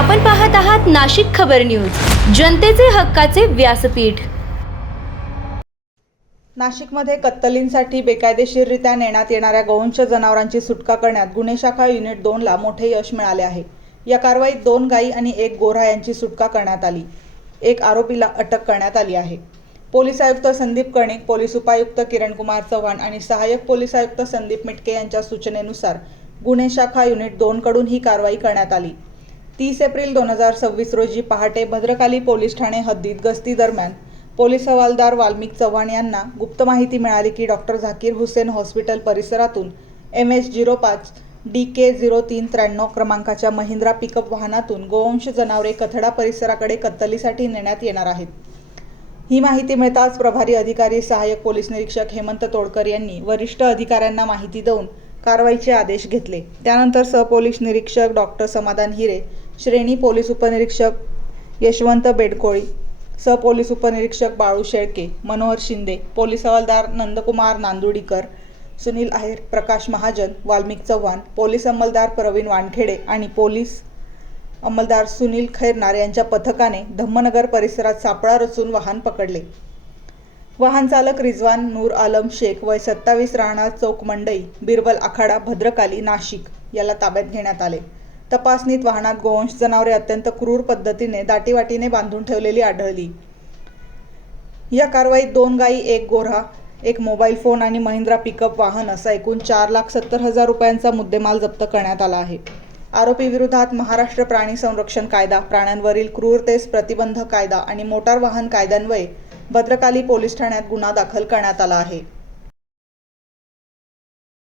आपण पाहत आहात नाशिक खबर न्यूज, जनतेचे हक्काचे व्यासपीठ। नाशिकमध्ये कत्तलींसाठी बेकायदेशीररित्या नेण्यात येणाऱ्या गोवंश जनावरांची सुटका करण्यात गुन्हे शाखा युनिट 2 ला मोठे यश मिळाले आहे। या कारवाईत 2 गायी आणि 1 गोरा यांची सुटका करण्यात आली। 1 आरोपीला अटक करण्यात आली आहे। पोलीस आयुक्त संदीप कर्णिक, पोलीस उपायुक्त किरणकुमार चव्हाण आणि सहाय्यक पोलीस आयुक्त संदीप मिटके यांच्या सूचनेनुसार गुन्हे शाखा युनिट 2 कडून ही कारवाई करण्यात आली। 30 एप्रिल 2026 रोजी पहाटे भद्रकाली पोलीस ठाणे हद्दीत गस्ती दरम्यान पोलीस हवालदार वाल्मिक चव्हाण यांना गुप्त माहिती मिळाली की डॉक्टर झाकीर हुसेन हॉस्पिटल परिसरातून MS-05 DK0393 क्रमांकाच्या महिंद्रा पिकअप वाहनातून गोवंश जनावरे कथडा परिसराकडे कत्तलीसाठी नेण्यात येणार आहेत। ही माहिती मिळताच प्रभारी अधिकारी सहाय्यक पोलीस निरीक्षक हेमंत तोडकर यांनी वरिष्ठ अधिकाऱ्यांना माहिती देऊन कारवाईचे आदेश घेतले। त्यानंतर सहपोलीस निरीक्षक डॉक्टर समाधान हिरे, श्रेणी पोलीस उपनिरीक्षक यशवंत बेडकोळी, सहपोलीस उपनिरीक्षक बाळू शेळके, मनोहर शिंदे, पोलीस हवालदार नंदकुमार नांदुडीकर, सुनील आहेर, प्रकाश महाजन, वाल्मिक चव्हाण, पोलीस अंमलदार प्रवीण वानखेडे आणि पोलीस अंमलदार सुनील खैरनार यांच्या पथकाने धम्मनगर परिसरात सापळा रचून वाहन पकडले। वाहन चालक रिजवान नूर आलम शेख वय 27 राहणार चौक मंडई, बिरबल आखाडा, भद्रकाली, नाशिक याला ताब्यात घेण्यात आले। तपासणीत वाहनात गोवंश जनावरे अत्यंत क्रूर पद्धतीने दाटीवाटीने बांधून ठेवलेली आढळली। या कारवाईत 2 गायी, 1 गोरा, 1 मोबाईल फोन आणि महिंद्रा पिकअप वाहन असा एकूण 4,70,000 रुपयांचा मुद्देमाल जप्त करण्यात आला आहे। आरोपी विरोधात महाराष्ट्र प्राणी संरक्षण कायदा, प्राण्यांवरील क्रूरतेस प्रतिबंध कायदा आणि मोटार वाहन कायद्यान्वये भद्रकाली पोलीस ठाण्यात गुन्हा दाखल करण्यात आला आहे।